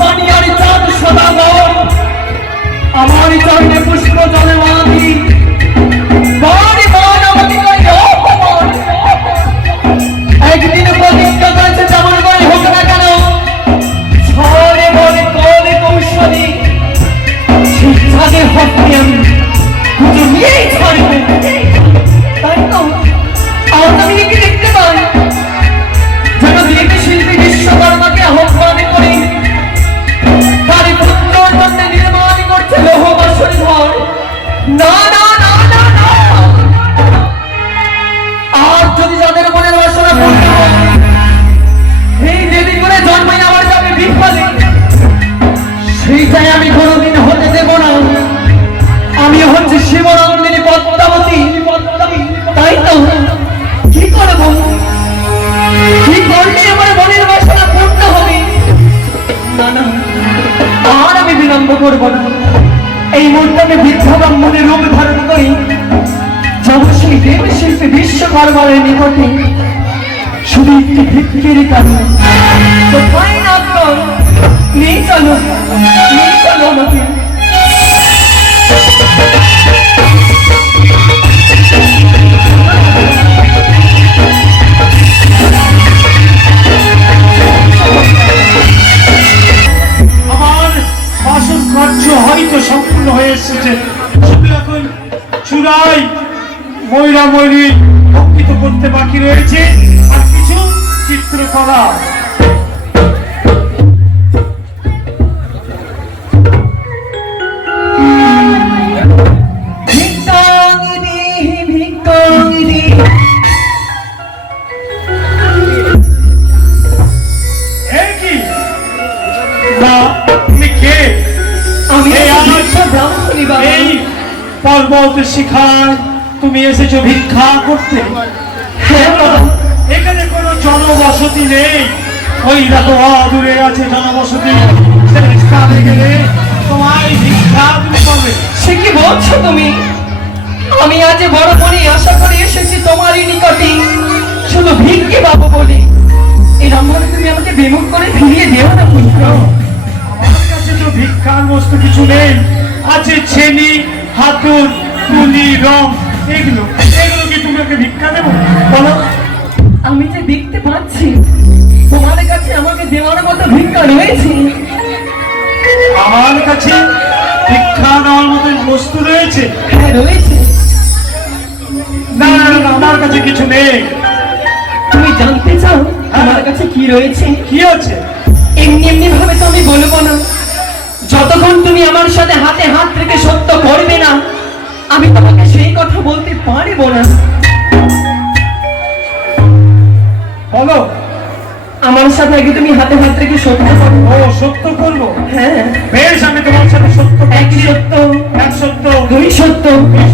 পানি আর চাঁদ সদাগর, আমার চরণে পুষ্প জলে মাটি বাড়ি মান আমাকে করে অপমান। একদিন প্রতিজ্ঞা করেছে যেমন করে হোক না কেন, ঝড়ে বলে কলে কৌশলী শিক্ষাকে হত্যে আমি পুজো নিয়েই ছাড়বো। তাই তো আজ আমি একে দেখতে পাই যেন দেবী শিল্পী বিশ্বকর্মাকে আহ্বান করে তার পুত্রর জন্য নির্মাণ করছে লৌহ বাসর ঘর। না না না না না, আর যদি যাদের মনের বাসনা পূর্ণ হয় এই দেবী করে জন্মাই আমার যাবে বিফলে, সেইটাই আমি কোনোদিন হতে দেব না। আমি হচ্ছে শিবনন্দিনী পদ্মাবতী। তাই তো কি করবো, কি করলে আমার মনের বাসনা পূর্ণ হবে? না না, আর আমি বিলম্ব করবো না। এই মুহূর্তে আমি বৃদ্ধা ব্রাহ্মণের রূপ ধারণ করি, যাব সেই দেব শিল্পী বিশ্বকর্মার নিকটে। শুধু একটি ভিক্ষের কারণ কোথায় না নিয়ে চলো, নিয়ে চলো আমাকে। আমার বাসন কার্য হয়তো সম্পূর্ণ হয়ে এসেছে, শুধু এখন চূড়াই ময়রা ময়ূরী অঙ্কিত করতে বাকি রয়েছে আর কিছু চিত্রকলা। পর্বত শিখায় তুমি এসেছো ভিক্ষা করতে? এখানে কোনো জনবসতি নেই, ওই দেখো দূরে আছে জনবসতি, সেই স্থানে গেলে তোমায় ভিক্ষা তুমি পাবে। সে কি বলছো তুমি? আমি আজ বড় মনে আশা করে এসেছি তোমারই নিকটে, শুধু ভিক্ষে পাবো বলে। এরম ভাবে তুমি আমাকে বিমুখ করে ফিরিয়ে দেও না পুত্র। আমার কাছে তো ভিক্ষার বস্তু কিছু নেই, আছে ছেনি হাতুর তুলি রং, এগুলো এগুলো কি তোমাকে ভিক্ষা দেবো বলো? আমি যে দেখতে পাচ্ছি তোমার কাছে আমাকে দেওয়ার মতো ভিক্ষা রয়েছে। আমার কাছে ভিক্ষা নেওয়ার মতো বস্তু রয়েছে? হ্যাঁ রয়েছে। না আমার কাছে কিছু নেই। তুমি জানতে চাও আমার কাছে কি রয়েছে? কি আছে? এমনি এমনি ভাবে তো আমি বলবো না, যতক্ষণ তুমি আমার সাথে হাতে হাত রেখে সত্য করবে না আমি তোমাকে সেই কথা বলতে পারবো না। বলো। আমার সাথে আগে তুমি হাতে হাত রেখে সত্য করো। ও সত্য করবো? হ্যাঁ বেশ, আমি তোমার সাথে সত্য। এক সত্য, এক সত্য, দুই সত্য,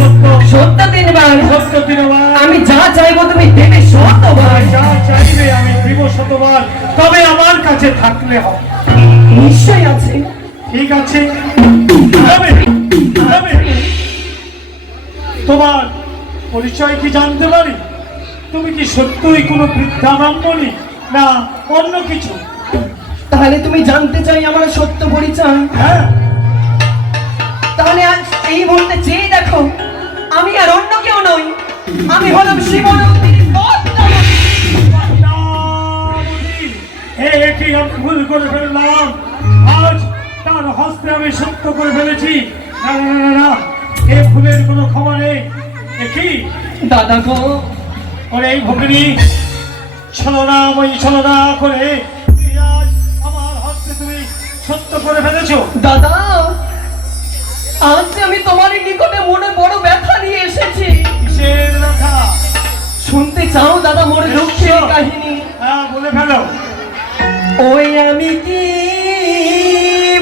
সত্য, সত্য তিনবার, সত্য তিনবার। আমি যা চাইবো তুমি দেবে শতবার। যা চাইবে আমি দিব শতবার, তবে আমার কাছে থাকলে হবে। নিশ্চয় আছে। ঠিক আছে, তোমার পরিচয় কি জানতে পারি? তুমি কি সত্যই কোনো বৃদ্ধা ব্রাহ্মণী না অন্য কিছু? তাহলে তুমি জানতে চাই আমার সত্য পরিচয়? হ্যাঁ। তাহলে আজ এই মুহূর্তে চেয়ে দেখো, আমি আর অন্য কেউ নই, আমি হলাম শিবনন্দিনী পদ্মাবতী। কি আমি ভুল করে ফেললাম, আজ তার হস্তে আমি সত্য করে ফেলেছি। না না না না, এ ভুলের কোনো ক্ষমা নেই। কি দাদা গো, ওরে এই ভগিনী ছলনা করে আজ আমার হস্তে তুমি সত্য করে ফেলেছো। দাদা আজ আমি তোমার নিকটে মনে বড় ব্যথা নিয়ে এসেছি। কিসের ব্যথা? শুনতে চাও দাদা মোর দুঃখের কাহিনী? হ্যাঁ বলে ফেলো। ওই আমি কি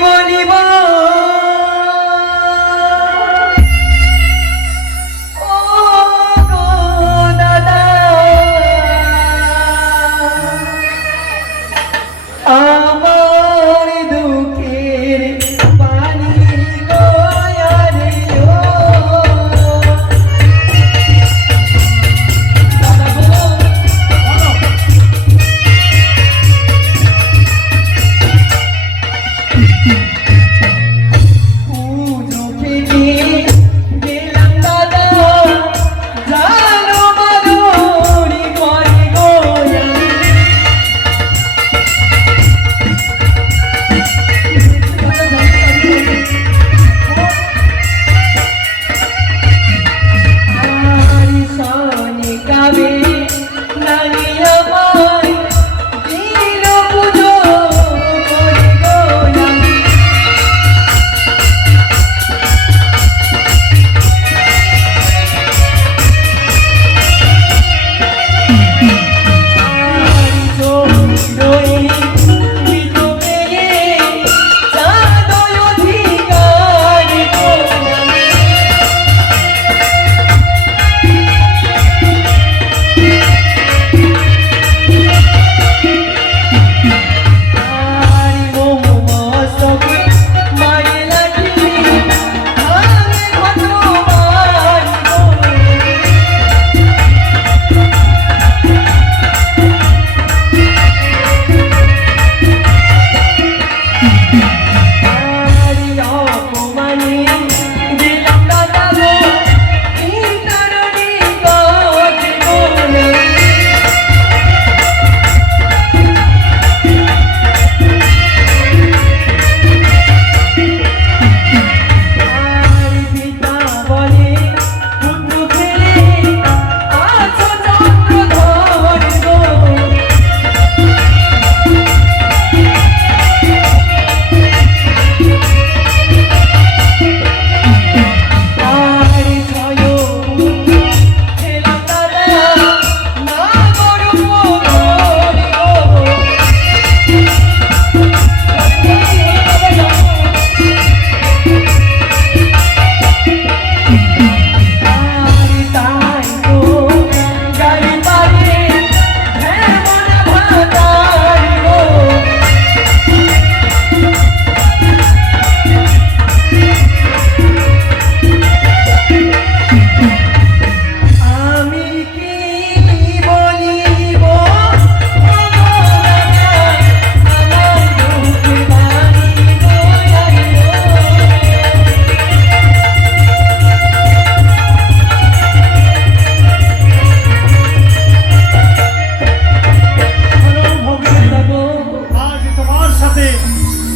বলিব, ও গো দাদা, আমার দুঃখের পানি গয়ারে ও দাদা গো। পুজো খেতে গেলাম দাদা, জানো বারুরি ঘরে গো আমি। আর সনে কাবে নানি আমায় দিল পুজো করে গো আমি।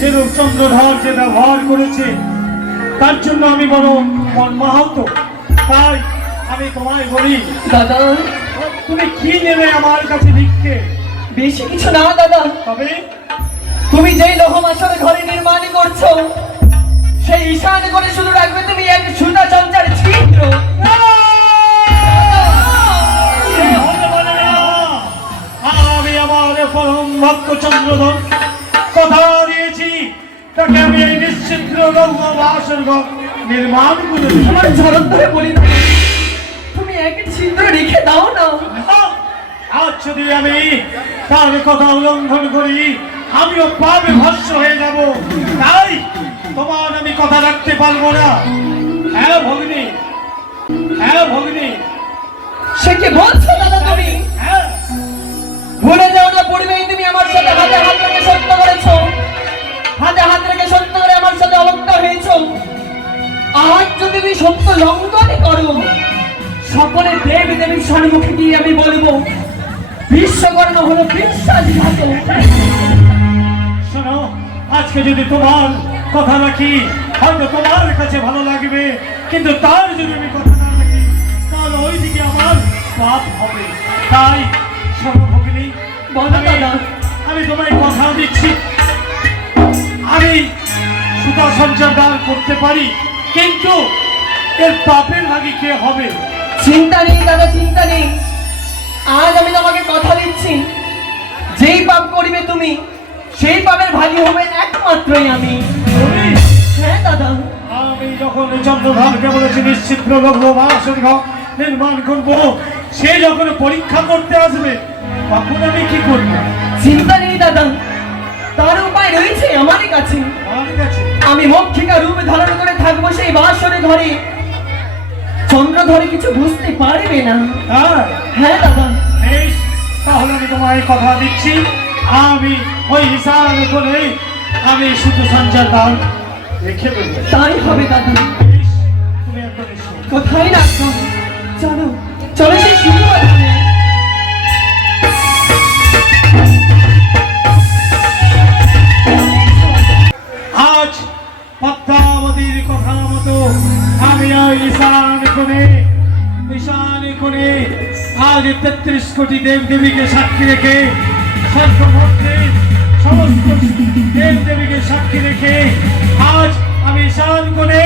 যেরূপ চন্দ্রধর যে ব্যবহার করেছে তার জন্য আমি বড় মর্মাহত। তাই আমি তোমায় বলি দাদা, তুমি কি নেবে আমার কাছে ভিক্ষে? বেশি কিছু না দাদা, তবে তুমি যেই লোহমাসার ঘরে নির্মাণ করছো সেই ঈশান করে শুধু রাখবে তুমি এক সুতা চঞ্চার ছিদ্র। আমি আমার পরম ভক্ত চন্দ্রধর কথা দিয়েছি, তাকে আমি এই নিশ্চিদ্র বাসর ঘর নির্মাণ করে দেব। আমার ঝড়ক ধরে বলি না, তুমি এক ছিদ্র রেখে দাও না। আজ যদি আমি তার কথা উল্লঙ্ঘন করি আমিও পাপে ভস্ম হয়ে যাব, তাই তোমার আমি কথা রাখতে পারবো না। হ্যাঁ ভগ্নী, হ্যাঁ ভগ্নী, সে কি বলছো দাদা তুমি? হ্যাঁ ভুলে যাও না পূর্বেই তুমি আমার সাথে হাতে হাত রেখে সত্য করেছো, হাতে হাত রেখে সত্য করে আমার সাথে অবজ্ঞা হয়েছো। আজ যদি তুমি সত্য লঙ্ঘন করো সকলে দেবী দেবীর সম্মুখে গিয়ে আমি বলবো বিশ্বকর্মা হলো বিশ্বাসঘাতক। শোনো, আজকে যদি তোমার কথা রাখি হয়তো তোমার কাছে ভালো লাগবে, কিন্তু তার যদি আমি কথা না রাখি তাহলে ওইদিকে আমার পাপ হবে। তাই শোনো ভগিনী, বলো দাদা। আমি তোমায় কথা দিচ্ছি, আমি সুতা সঞ্চার দান করতে পারি, কিন্তু এর পাপের ভাগী কে হবে? চিন্তা নেই দাদা, চিন্তা নেই। আজ আমি তোমাকে কথা দিচ্ছি, যেই পাপ করিবে তুমি সেই পাপের ভাগী হবে একমাত্রই আমি। তুমি? হ্যাঁ দাদা। আমি যখন চন্দ্রধরকে বলেছি নিশ্চিদ্র বাসর ঘর নির্মাণ করবো, সে যখন পরীক্ষা করতে আসবে তখন আমি কি করবো? চিন্তা নেই দাদা, তার উপায় রয়েছে আমার কাছে। আমার কাছে আমি মক্ষিকা রূপ ধারণ করে থাকবো সেই বাসরে ঘরে, চন্দ্রধরে কিছু বুঝতে পারবে না। হ্যাঁ হ্যাঁ দাদা। বেশ, তাহলে আমি তোমায় কথা দিচ্ছি, আমি ওই হিসাব করে আমি শুধু সঞ্চার দাও রেখে দেবো। তাই হবে দাদু। বেশ, তুমি একবার এসো। কোথায় রাখবো? চলো চলো সেই সিংহাসনে। আজ পদ্মাবতীর কথা মতো আমি ঈশান কোণে আজ 33 কোটি দেব দেবীকে সাক্ষী রেখে সর্বমধ্যে সমস্ত দেব দেবীকে সাক্ষী রেখে আজ আমি ঈশান কোণে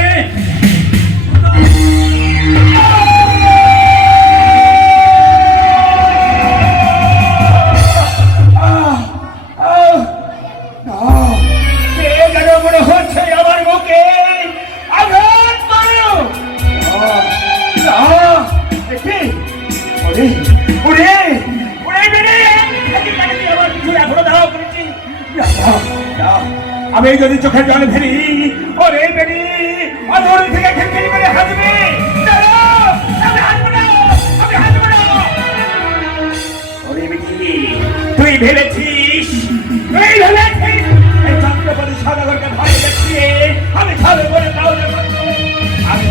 আমি যদি চোখের জল ফেলি ওরে বেরি অদূর থেকে খিলখিল করে হাসবে তুই ভেবেছিস এই চন্দ্রপতি সদাগরকে ভয় দেখিয়ে আমি ছাড়ো করে তাও আমি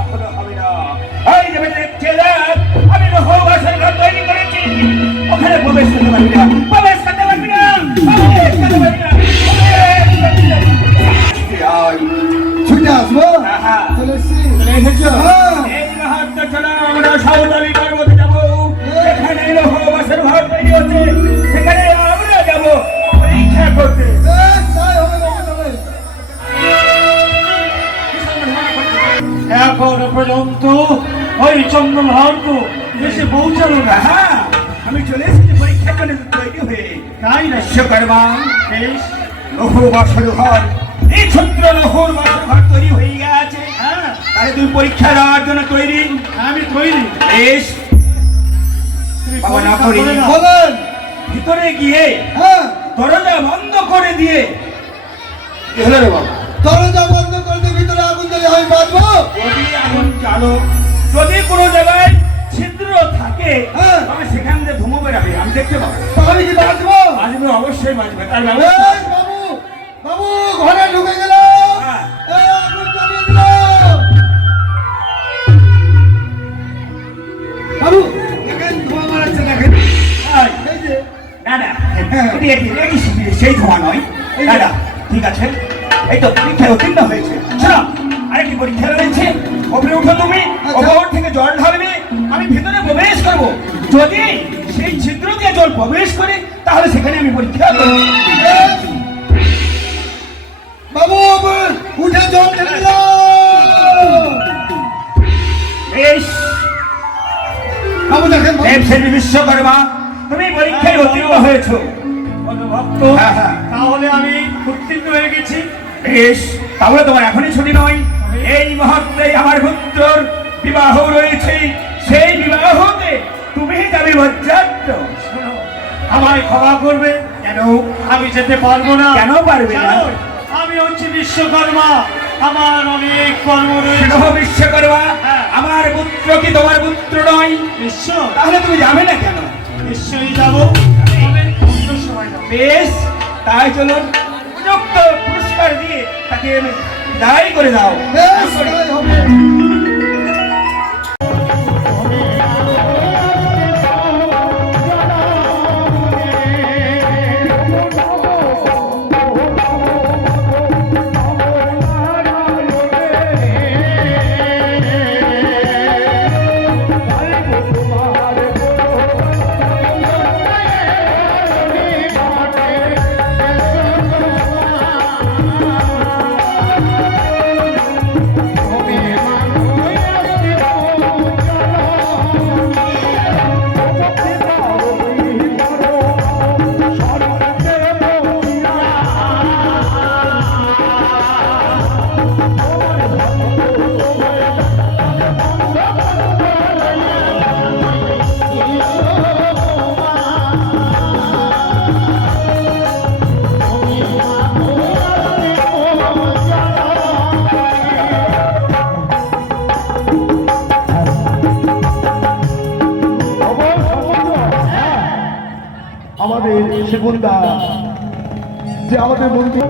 কখনো হবে না। ওই যে দেখছে আমি রহবাসের ঘর তৈরি করেছি, ওখানে প্রবেশ করতে পারবি না, প্রবেশ করতে পারবি না, প্রবেশ করতে পারবি না। ছুটে আসবো হ্যাঁ। চলে এসছি চলে এসেছো? হ্যাঁ। এই মুহূর্তে চলো আমরা সাঁওতালি পর্বতে যাবো, সেখানে রহবাসের ঘর তৈরি হচ্ছে, সেখানে আমরা যাবো পরীক্ষা করতে। বেশ, তাই হবে বাবা, তবে এখন পর্যন্ত ওই চন্দ্রভার্গ এসে পৌঁছালো না। হ্যাঁ, আমি চলে এসেছি পরীক্ষা করে তৈরি হয়ে। তাই না? বিশ্বকর্মা বেশ, লৌহ বাসর ঘর, এই ছোট্ট লৌহর বাসর ঘর তৈরি হয়ে গেছে। হ্যাঁ তাহলে তুমি পরীক্ষা দেওয়ার জন্য তৈরি? আমি তৈরি। বেশ, তুমি বাবা, না পরীক্ষা করি। করে নাও। বলেন। ভিতরে গিয়ে হ্যাঁ, দরজা বন্ধ করে দিয়ে কি হলো রে বাবা? দরজা বন্ধ করে দিয়ে ভিতরে আগুন জ্বালে আমি বাঁচবো? যদি আগুন জ্বালো, যদি কোনো জায়গায় ছিদ্র থাকে, হ্যাঁ। তবে সেখান দিয়ে ধুমো বেরাবে, আমি দেখতে পাবো। তা আমি কি বাঁচবো? বাজবে, অবশ্যই বাজবে, তার ব্যবস্থা এই আছে। বাবু, বাবু ঘরে ঢুকে গেল। হ্যাঁ। এই আগুন জ্বালিয়ে দিল। বাবু, দেখেন ধোঁয়া মারাচ্ছে, দেখেন। এই, এই যে, না না, এটি সেই ধোঁয়া নয়। না না, ঠিক আছে, এই তো পরীক্ষায় উত্তীর্ণ হয়েছে। শোনো, আরেকটি পরীক্ষা রয়েছে, ওপরে উঠো তুমি, ওপর থেকে জল ঢালবে, আমি ভিতরে প্রবেশ করবো। যদি সেই ছিদ্র দিয়ে জল প্রবেশ করে, তাহলে সেখানে আমি পরীক্ষা করবো। এই, বাবু উঠে জল ঢেলে দিল। বেশ, বাবু দেখেন, বাবু। দেব শ্রী বিশ্বকর্মা, তুমি পরীক্ষায় উত্তীর্ণ হয়েছো। ভক্ত, হ্যাঁ, হ্যাঁ। তাহলে আমি উত্তীর্ণ হয়ে গেছি। বেশ, তাহলে তোমার এখনই ছুটি নয়। এই মুহূর্তে আমার পুত্রর বিবাহ রয়েছে, সেই বিবাহতে তুমি যাবে বরযাত্র। শোনো, আমায় ক্ষমা করবে, কেন? আমি যেতে পারবো না। কেন পারবে না? জানো, আমি হচ্ছি বিশ্বকর্মা, আমার অনেক কর্ম রয়েছে। সেটা বিশ্বকর্মা, হ্যাঁ। আমার পুত্র কি তোমার পুত্র নয়? নিশ্চয়, তাহলে তুমি যাবে না কেন? নিশ্চয়ই যাবো, তবে অন্য সময় যাবো। বেশ, তাই চলুন, উপযুক্ত পুরস্কার দিয়ে তাকে দায়ী করে দাও। বেশ, তাই হবে। আমাদের সেগুনদা যে আমাদের বন্ধু